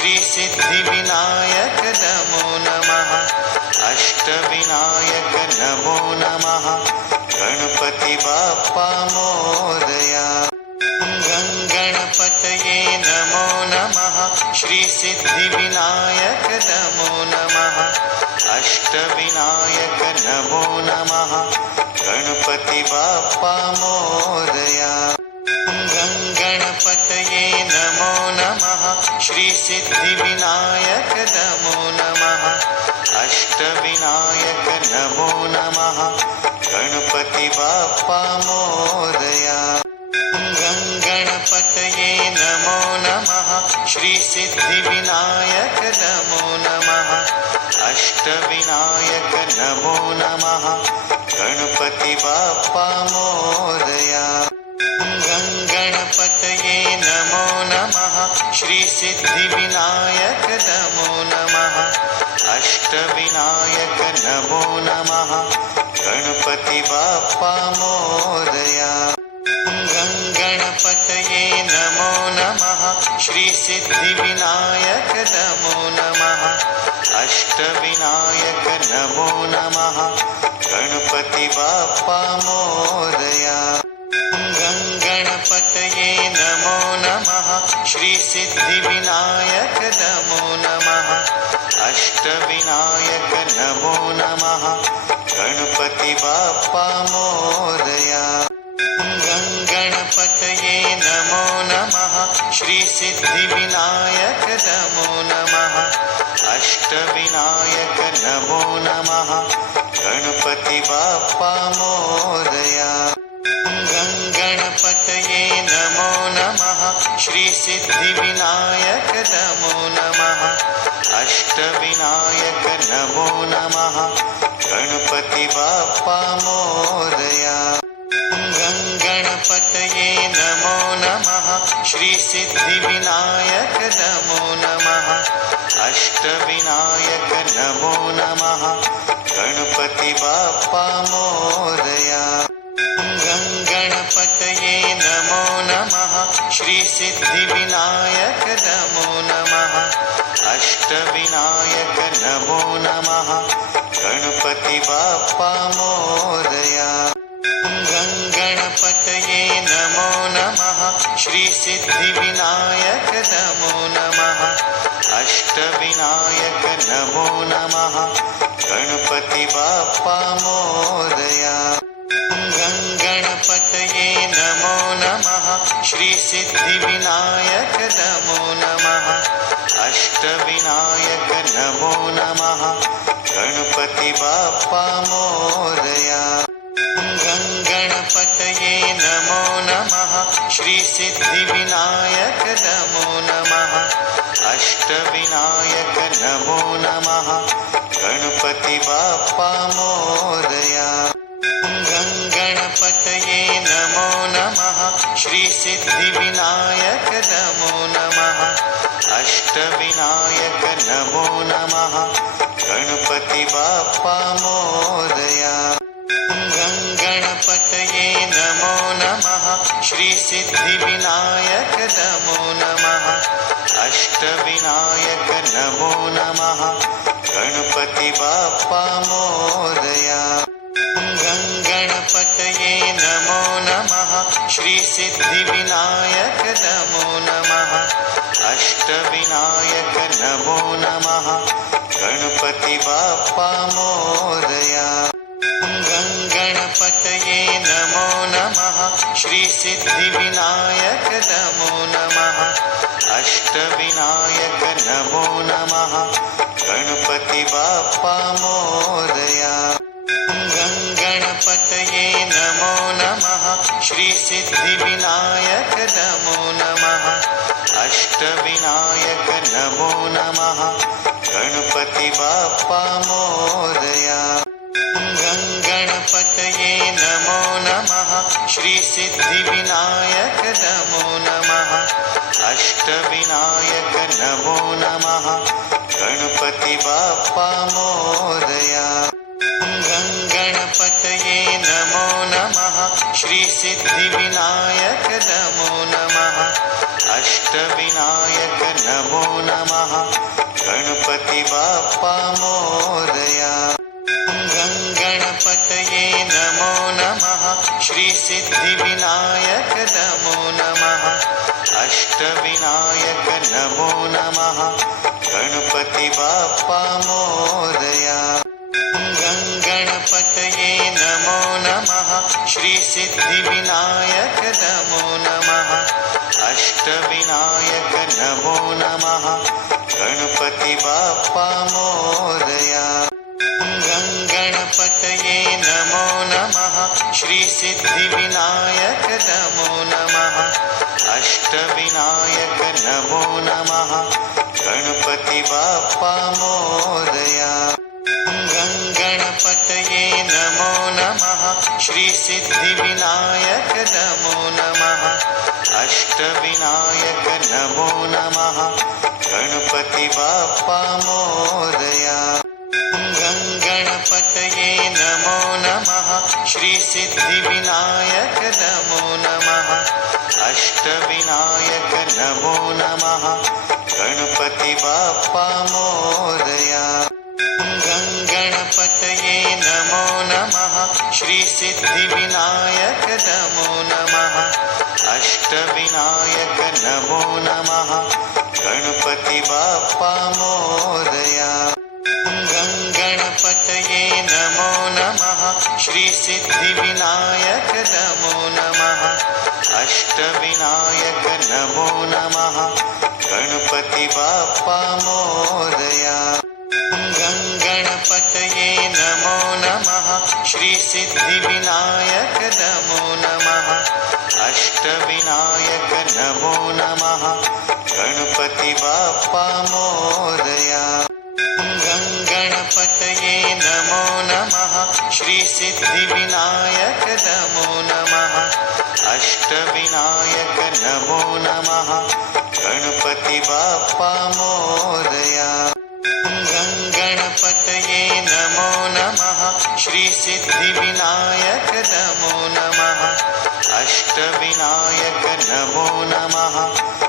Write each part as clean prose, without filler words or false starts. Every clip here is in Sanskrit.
श्री सिद्धिविनायक नमो नमः। अष्टविनायक नमो नमः। गणपति बाप्पा मोरया। गणपतये नमो नमः। श्री सिद्धिविनायक नमो नमः। अष्टविनायक नमो नमः। गणपति बाप्पा मोरया। गणपतये नमो नमः। श्री सिद्धिविनायक नमो नमः। अष्टविनायक नमो नमः। गणपति बाप्पा मोरया। गणपतये नमो नमः। श्री सिद्धिविनायक नमो नमः। अष्टविनायक नमो नमः। गणपति बाप्पा मोरया। गणपतये नमो नमः। श्री सिद्धिविनायक नमो नमः। अष्टविनायक नमो नमः। गणपति बाप्पा मोरया। गणपतये नमो नमः। श्री सिद्धिविनायक नमो नमः। अष्टविनायक नमो नमः। गणपति बाप्पा मोरया। गणपतये नमो नमः। श्री सिद्धिविनायक नमो नमः। अष्टविनायक नमो नमः। गणपति बाप्पा मोरया। गणपतये नमो नमः। श्री सिद्धिविनायक नमो नमः। अष्टविनायक नमो नमः। गणपति बाप्पा मोरया। गणपतये नमो नमः। श्री सिद्धिविनायक नमो नमः। अष्टविनायक नमो नमः। गणपति बाप्पा मोरया। गणपतये नमो नमः। श्री सिद्धिविनायक नमो नमः। अष्टविनायक नमो नमः। गणपति बाप्पा मोरया। गणपतये नमो नमः। श्री सिद्धिविनायक नमो नमः। अष्टविनायक नमो नमः। गणपति बाप्पा मोरया। गणपतये नमो नमः। श्री सिद्धिविनायक नमो नमः। अष्टविनायक नमो नमः। गणपति बाप्पा मोरया। गणपतये नमो नमः। श्री सिद्धिविनायक नमो नमः। अष्टविनायक नमो नमः। गणपति बाप्पा मोरया। गणपतये नमो नमः। श्री सिद्धिविनायक नमो नमः। अष्टविनायक नमो नमः। गणपति बाप्पा मोरया। गणपतये नमो नमः। श्री सिद्धिविनायक नमो नमः। अष्टविनायक नमो नमः। गणपति बाप्पा मोरया। गणपतये नमो नमः। श्री सिद्धिविनायक नमो नमः। अष्टविनायक नमो नमः। गणपति बाप्पा मोरया। गणपतये नमो नमः। श्री सिद्धिविनायक नमो नमः। अष्टविनायक नमो नमः। गणपति बाप्पा मोरया। गणपतये नमो नमः। श्री सिद्धिविनायक नमो नमः। अष्टविनायक नमो नमः। गणपति बाप्पा मोरया। गणपतये नमो नमः। श्री सिद्धिविनायक नमो नमः। अष्टविनायक नमो नमः। गणपति बाप्पा मोरया। गणपतये नमो नमः। श्री सिद्धिविनायक नमो नमः। अष्टविनायक नमो नमः। गणपति बाप्पा मोरया। गणपतये नमो नमः। श्री सिद्धिविनायक नमो नमः। अष्टविनायक नमो नमः गणपति बाप्पा मोरया गणपतये नमो नमः श्री सिद्धिविनायक नमो नमः अष्टविनायक नमो नमः गणपति बाप्पा मोरया गणपतये नमो नमः श्री सिद्धिविनायक नमो नमः अष्टविनायक नमो नमः गणपति बाप्पा मोरया गणपतये नमो नमः श्री सिद्धिविनायक नमो नमः अष्टविनायक नमो नमः गणपति बाप्पा मोरया गणपतये नमो नमः श्री सिद्धिविनायक नमो नमः अष्टविनायक नमो नमः गणपति बाप्पा मोरया गणपतये नमो नमः श्री सिद्धिविनायक नमो नमः अष्टविनायक नमो नमः गणपति बाप्पा मोरया गणपतये नमो नमः श्री सिद्धिविनायक नमो नमः अष्टविनायक नमो नमः गणपति बाप्पा मोरया गणपतये नमो नमः श्री सिद्धिविनायक नमो नमः अष्टविनायक नमो नमः गणपति बाप्पा मोरया गणपतये नमो नमः श्री सिद्धिविनायक नमो नमः अष्टविनायक नमो नमः गणपति बाप्पा मोरया गणपतये नमो नमः श्री सिद्धिविनायक नमो नमः अष्टविनायक नमो नमः गणपति बाप्पा मोरया गणपतये नमो नमः श्री सिद्धिविनायक नमो नमः अष्टविनायक नमो नमः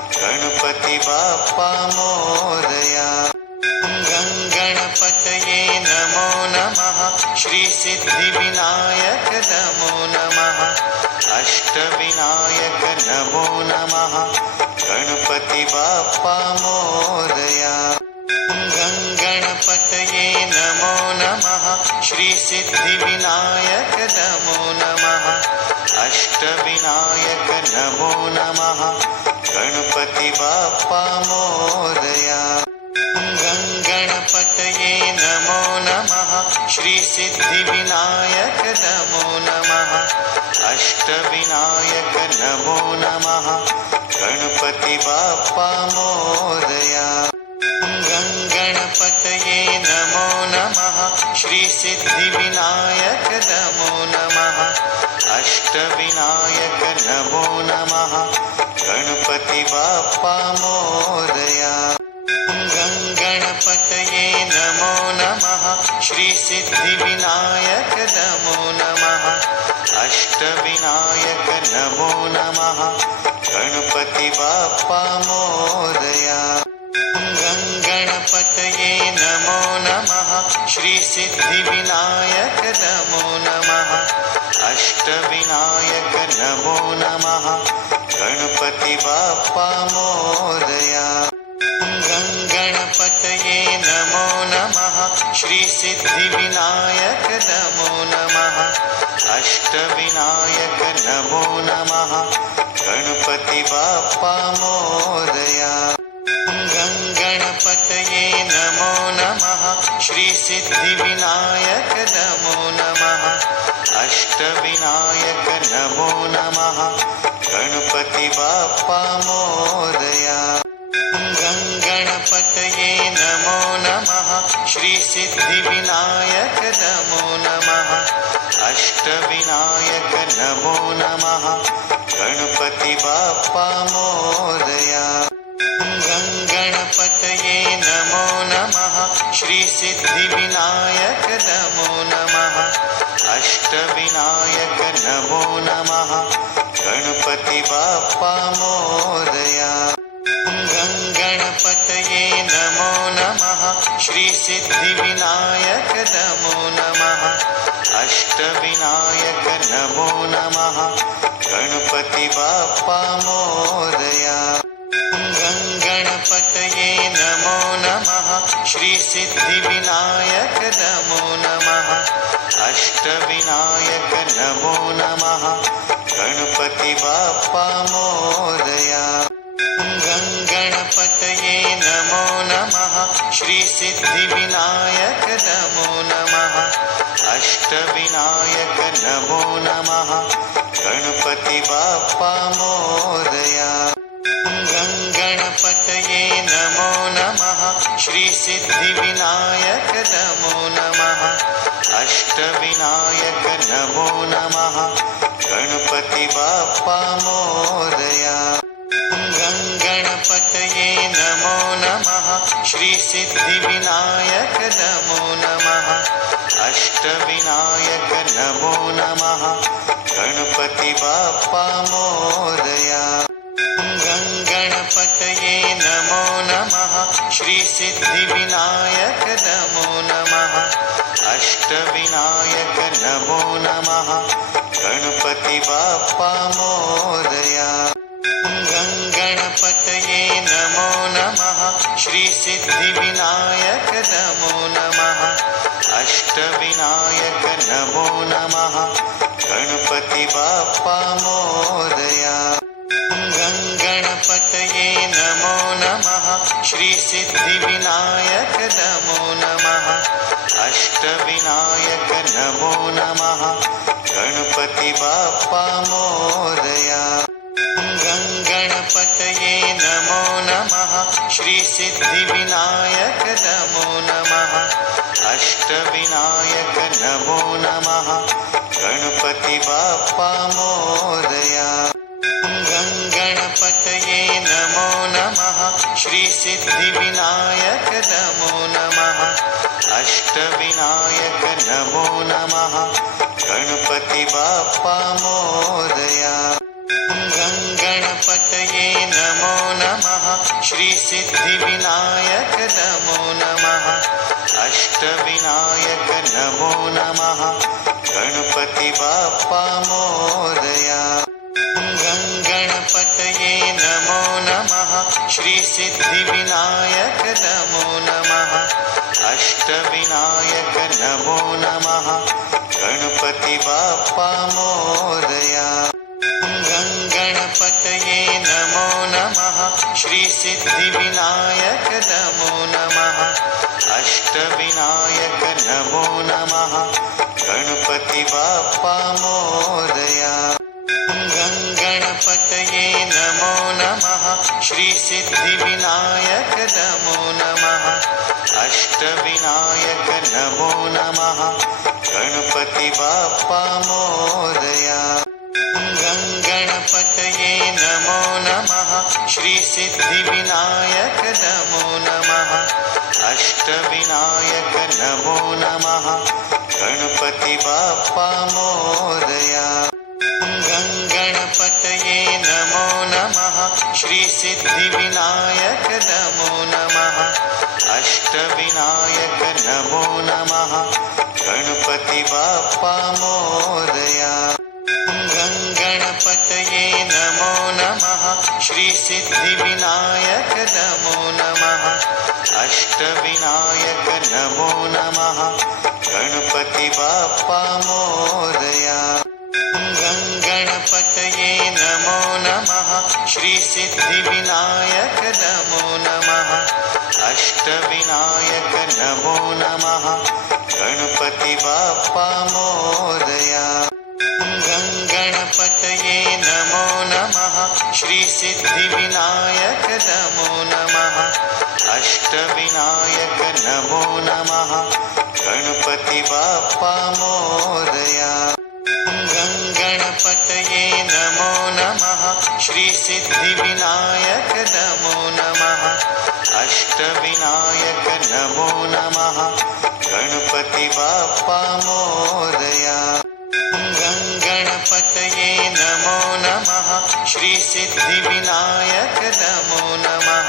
गणपति बाप्पा मोरया गणपतये नमो नमः श्री सिद्धिविनायक नमो नमः अष्टविनायक नमो नमः गणपति बाप्पा मोरया गणपतये नमो नमः श्री सिद्धिविनायक नमो नमः अष्टविनायक नमो नमः गणपति बाप्पा मोरया गणपतये नमो नमः श्री सिद्धिविनायक नमो नमः अष्टविनायक नमो नमः गणपति बाप्पा मोरया गणपतये नमो नमः श्री सिद्धिविनायक नमो नमः अष्टविनायक नमो नमः गणपति बाप्पा मोरया गणपतये नमो नमः श्री सिद्धिविनायक नमो नमः अष्टविनायक नमो नमः गणपति बाप्पा मोरया गणपतये नमो नमः श्री सिद्धिविनायक नमो नमः अष्टविनायक नमो नमः गणपति बाप्पा मोरया गणपतये नमो नमः श्री सिद्धिविनायक नमो नमः अष्टविनायक नमो नमः गणपति बाप्पा मोरया गणपतये नमो नमः श्री सिद्धिविनायक नमो नमः अष्टविनायक नमो नमः गणपति बाप्पा मोरया गणपतये नमो नमः श्री सिद्धिविनायक नमो नमः अष्टविनायक नमो नमः गणपति बाप्पा मोरया गणपतये नमो नमः श्री सिद्धिविनायक नमो नमः अष्टविनायक नमो नमः गणपति बाप्पा मोरया। श्रीसिद्धिविनायक नमो नमः अष्टविनायक नमो नमः गणपति बाप्पा मोरया गणपतये नमो नमः श्रीसिद्धिविनायक नमो नमः अष्टविनायक नमो नमः गणपति बाप्पा मोरया गणपतये नमो नमः श्रीसिद्धिविनायक नमो नमः अष्टविनायक नमो नमः गणपति बाप्पा मोरया गणपतये नमो नमः श्रीसिद्धिविनायक नमो नमः अष्टविनायक नमो नमः गणपति बाप्पा मोरया गणपतये नमो नमः श्रीसिद्धिविनायक नमो नमः अष्टविनायक नमो नमः गणपति बाप्पा मोरया गणपतये नमो नमः श्रीसिद्धिविनायक नमो नमः अष्टविनायक नमो नमः गणपति बाप्पा मोरया गणपतये नमो नमः श्रीसिद्धिविनायक नमो नमः अष्टविनायक नमो नमः गणपति बाप्पा मोरया गणपतये नमो नमः श्रीसिद्धिविनायक नमो नमः अष्टविनायक नमो नमः गणपति बाप्पा मोरया गणपतये नमो नमः श्रीसिद्धिविनायक नमो नमः अष्टविनायक नमो नमः गणपति बाप्पा मोरया गणपतये नमो नमः श्रीसिद्धिविनायक नमो नमः अष्टविनायक नमो नमः गणपति बाप्पा मोरया गणपतये नमो नमः श्रीसिद्धिविनायक नमो नमः अष्टविनायक नमो नमः गणपति बाप्पा मोरया गणपतये नमो नमः श्रीसिद्धिविनायक नमो नमः अष्टविनायक नमो नमः गणपति बाप्पा मोरया गणपतये नमो नमः श्रीसिद्धिविनायक नमो नमः अष्टविनायक नमो नमः गणपति बाप्पा मोरया गणपतये नमो नमः श्रीसिद्धिविनायक नमो नमः अष्टविनायक नमो नमः गणपति बाप्पा मोरया गणपतये नमो नमः श्रीसिद्धिविनायक नमो नमः अष्टविनायक नमो नमः गणपति बाप्पा मोरया गणपतये नमो नमः श्रीसिद्धिविनायक नमो नमः अष्टविनायक नमो नमः गणपति बाप्पा मोरया गणपतये नमो नमः श्रीसिद्धिविनायक नमो नमः अष्टविनायक नमो नमः गणपति बाप्पा मोरया गणपतये नमो नमः श्रीसिद्धिविनायक नमो नमः अष्टविनायक नमो नमः गणपति बाप्पा मोरया गणपतये नमो नमः श्रीसिद्धिविनायक नमो नमः अष्टविनायक नमो नमः गणपति बाप्पा मोरया गणपतये नमो नमः श्रीसिद्धिविनायक नमो नमः अष्टविनायक नमो नमः गणपति बाप्पा मोरया गणपतये नमो नमः श्रीसिद्धिविनायक नमो नमः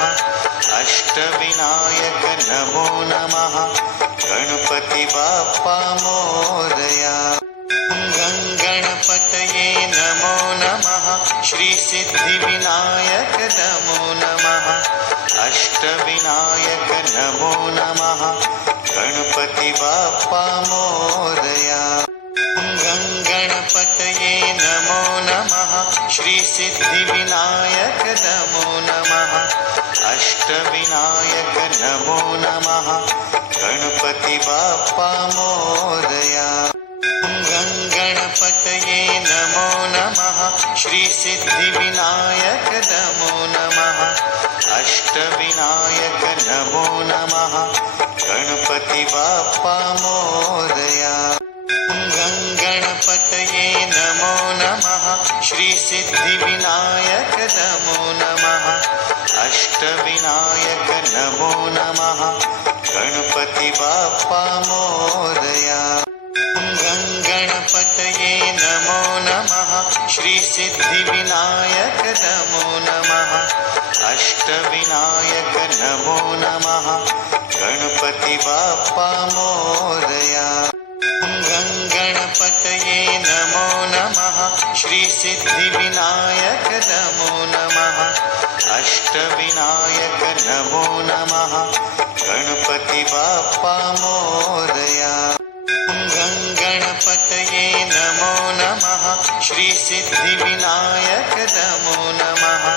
अष्टविनायक नमो नमः गणपति बाप्पा मोरया गणपतये नमो नमः श्री सिद्धिविनायक नमो नमः अष्टविनायक नमो नमः गणपति बाप्पा मोरया गणपतये नमो नमः श्री सिद्धिविनायक नमो नमः अष्टविनायक नमो नमः गणपति बाप्पा मोरया गणपतये नमो नमः श्री सिद्धिविनायक नमो नमः अष्टविनायक नमो नमः गणपति बाप्पा मोरया गणपतये नमो नमः श्री सिद्धिविनायक नमो नमः अष्टविनायक नमो नमः गणपति बाप्पा मोरया गणपतये नमो नमः श्री सिद्धिविनायक नमो नमः अष्टविनायक नमो नमः गणपति बाप्पा मोरया गणपतये नमो नमः श्री सिद्धिविनायक नमो नमः अष्टविनायक नमो नमः गणपति बाप्पा मोरया गणपतये नमो नमः श्री सिद्धिविनायक नमो नमः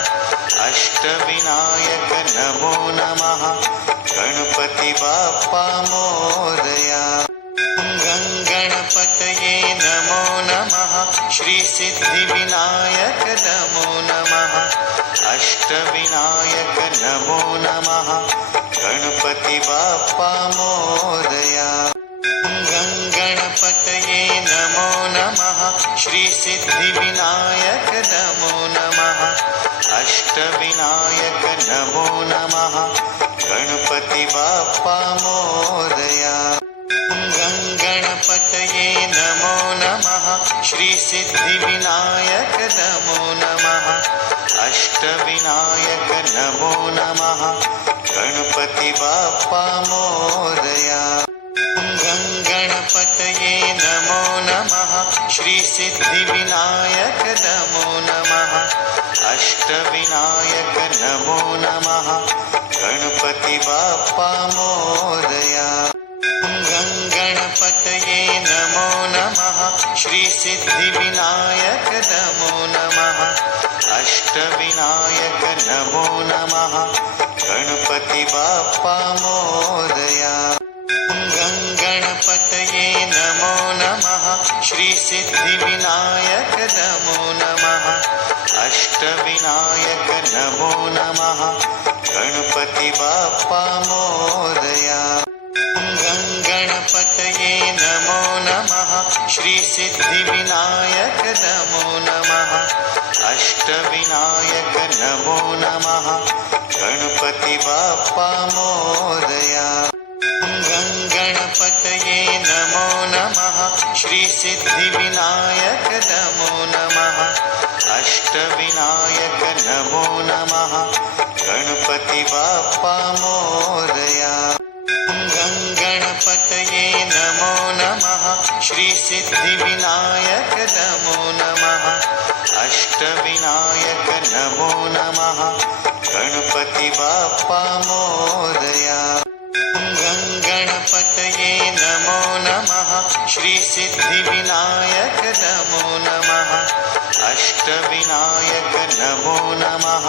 अष्टविनायक नमो नमः गणपति बाप्पा मोरया गणपतये नमो नमः श्री सिद्धिविनायक नमो नमः अष्टविनायक नमो नमः गणपति बाप्पा मोरया गणपतये नमो नमः श्री सिद्धिविनायक नमो नमः अष्टविनायक नमो नमः गणपति बाप्पा मोरया गणपतये नमो नमः श्री सिद्धिविनायक नमो नमः अष्टविनायक नमो नमः गणपति बाप्पा मोरया गणपतये नमो नमः श्री सिद्धिविनायक नमो नमः अष्टविनायक नमो नमः गणपति बाप्पा मोरया गणपतये नमो नमः श्री सिद्धिविनायक नमो नमः अष्टविनायक नमो नमः गणपति बाप्पा मोरया गणपतये नमो नमः श्री सिद्धिविनायक नमो नमः अष्टविनायक नमो नमः गणपति बाप्पा मोरया गणपतये नमो नमः श्री सिद्धिविनायक नमो नमः अष्टविनायक नमो नमः गणपति बाप्पा मोरया गणपतये नमो नमः श्री सिद्धिविनायक नमो नमः अष्टविनायक नमो नमः गणपति बाप्पा मोरया गणपतये नमो नमः श्री सिद्धिविनायक नमो नमः अष्टविनायक नमो नमः गणपति बाप्पा मोरया गणपतये नमो नमः श्री सिद्धिविनायक नमो नमः अष्टविनायक नमो नमः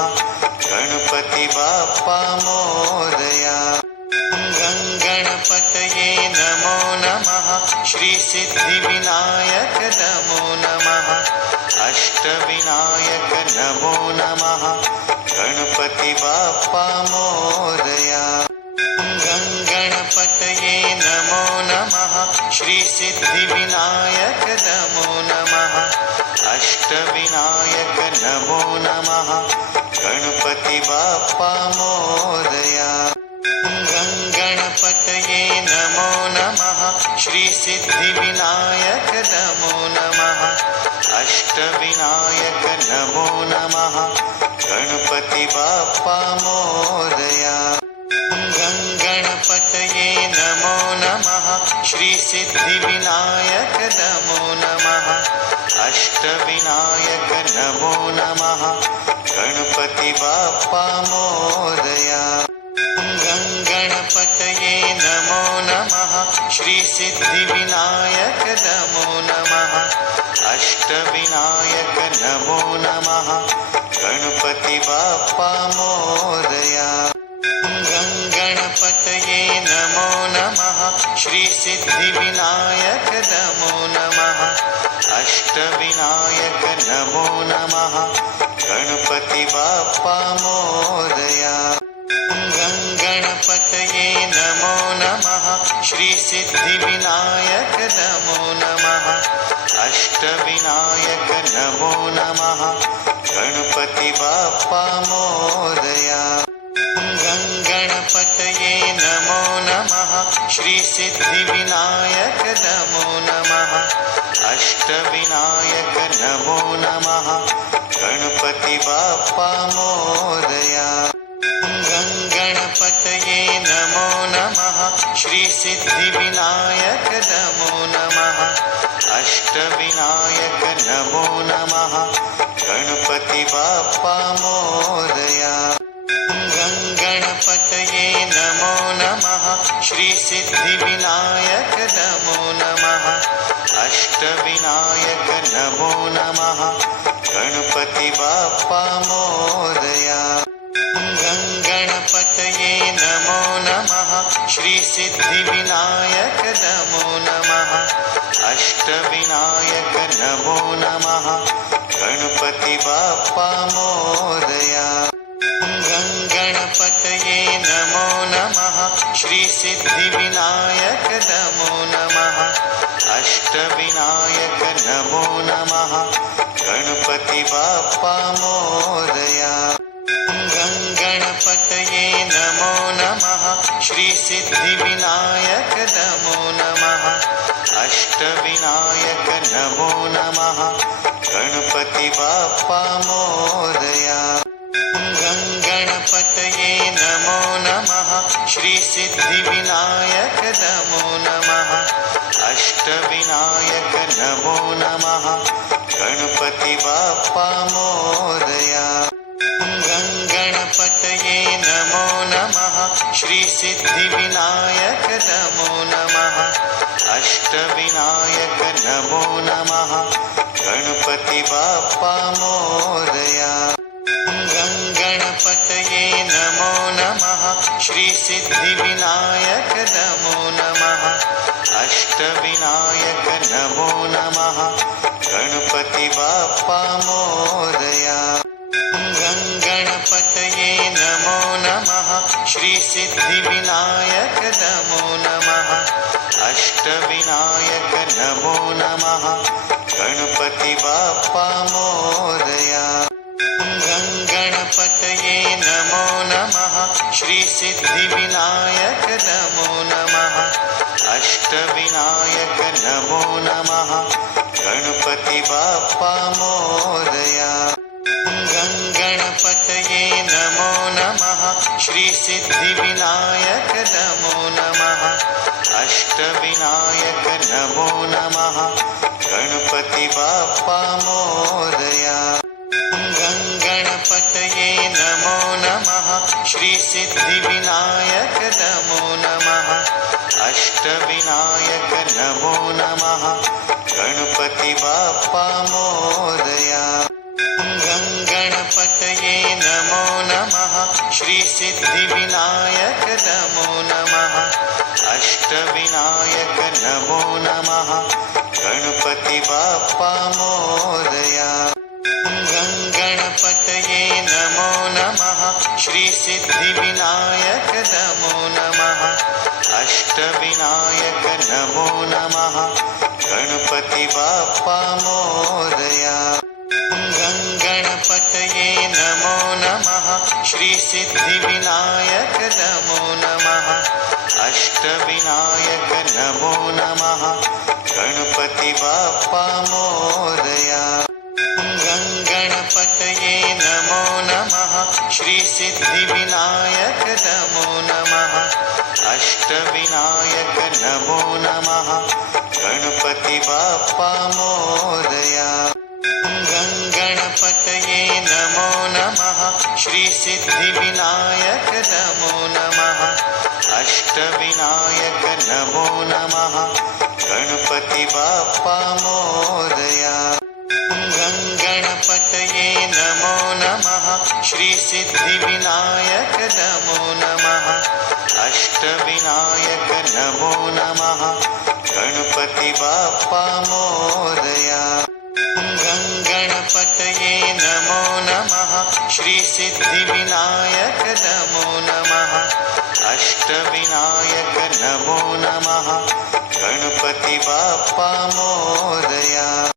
गणपति बाप्पा मोरया गणपतये नमो नमः श्री सिद्धिविनायक नमो नमः अष्टविनायक नमो नमः गणपति बाप्पा मोरया गणपतये नमो नमः श्री सिद्धिविनायक नमो नमः अष्टविनायक नमो नमः गणपति बाप्पा मोरया गणपतये नमो नमः श्री सिद्धिविनायक नमो नमः अष्टविनायक नमो नमः गणपति बाप्पा मोरया गणपतये नमो नमः श्रीसिद्धिविनायक नमो नमः अष्टविनायक नमो नमः गणपति बाप्पा मोरया गणपतये नमो नमः श्रीसिद्धिविनायक नमो नमः अष्टविनायक नमो नमः गणपति बाप्पा मोरया गणपतये नमो नमः श्रीसिद्धिविनायक नमो नमः अष्टविनायक नमो नमः गणपति बाप्पा मोरया गणपतये नमो नमः श्रीसिद्धिविनायक नमो नमः अष्टविनायक नमो नमः गणपति बाप्पा मोरया गणपतये नमो नमः श्रीसिद्धिविनायक नमो नमः अष्टविनायक नमो नमः गणपति बाप्पा मोरया गणपतये नमो नमः श्रीसिद्धिविनायक नमो नमः अष्टविनायक नमो नमः गणपति बाप्पा मोरया गणपतये नमो नमः श्रीसिद्धिविनायक नमो नमः अष्टविनायक नमो नमः गणपति बाप्पा मोरया गणपतये नमो नमः श्रीसिद्धिविनायक नमो नमः अष्टविनायक नमो नमः गणपति बाप्पा मोरया गणपतये नमो नमः श्रीसिद्धिविनायक नमो नमः अष्टविनायक नमो नमः गणपति बाप्पा मोरया गणपतये नमो नमः श्रीसिद्धिविनायक नमो नमः अष्टविनायक नमो नमः गणपति बाप्पा मोरया गणपतये नमो नमः श्रीसिद्धिविनायक नमो नमः अष्टविनायक नमो नमः गणपति बाप्पा मोरया गणपतये नमो नमः श्रीसिद्धिविनायक नमो नमः अष्टविनायक नमो नमः गणपति बाप्पा मोरया गणपतये नमो नमः श्रीसिद्धिविनायक नमो नमः अष्टविनायक नमो नमः गणपति बाप्पा मोरया गणपतये नमो नमः श्रीसिद्धिविनायक नमो नमः अष्टविनायक नमो नमः गणपति बाप्पा मोरया गणपतये नमो नमः श्रीसिद्धिविनायक नमो नमः अष्टविनायक नमो नमः गणपति बाप्पा मोरया गणपतये नमो नमः श्रीसिद्धिविनायक नमो नमः अष्टविनायक नमो नमः गणपति बाप्पा मोरया गणपतये नमो नमः श्रीसिद्धिविनायक नमो नमः अष्टविनायक नमो नमः गणपति बाप्पा मोरया गणपतये नमो नमः श्रीसिद्धिविनायक नमो नमः अष्टविनायक नमो नमः गणपति बाप्पा मोरया गणपतये नमो नमः श्रीसिद्धिविनायक नमो नमः अष्टविनायक नमो नमः गणपति बाप्पा मोरया गणपतये नमो नमः श्रीसिद्धिविनायक नमो नमः अष्टविनायक नमो नमः गणपति बाप्पा मोरया गणपतये नमो नमः श्रीसिद्धिविनायक नमो नमः अष्ट अष्टविनायक नमो नमः गणपति बाप्पा मोरया गणपतये नमो नमः श्री सिद्धिविनायक नमो नमः अष्टविनायक नमो नमः गणपति बाप्पा मोरया गणपतये नमो नमः श्री सिद्धिविनायक नमो नमः अष्टविनायक नमो नमः गणपति बाप्पा मोरया गणपतये नमो नमः श्री सिद्धिविनायक नमो नमः अष्टविनायक नमो नमः गणपति बाप्पा मोरया।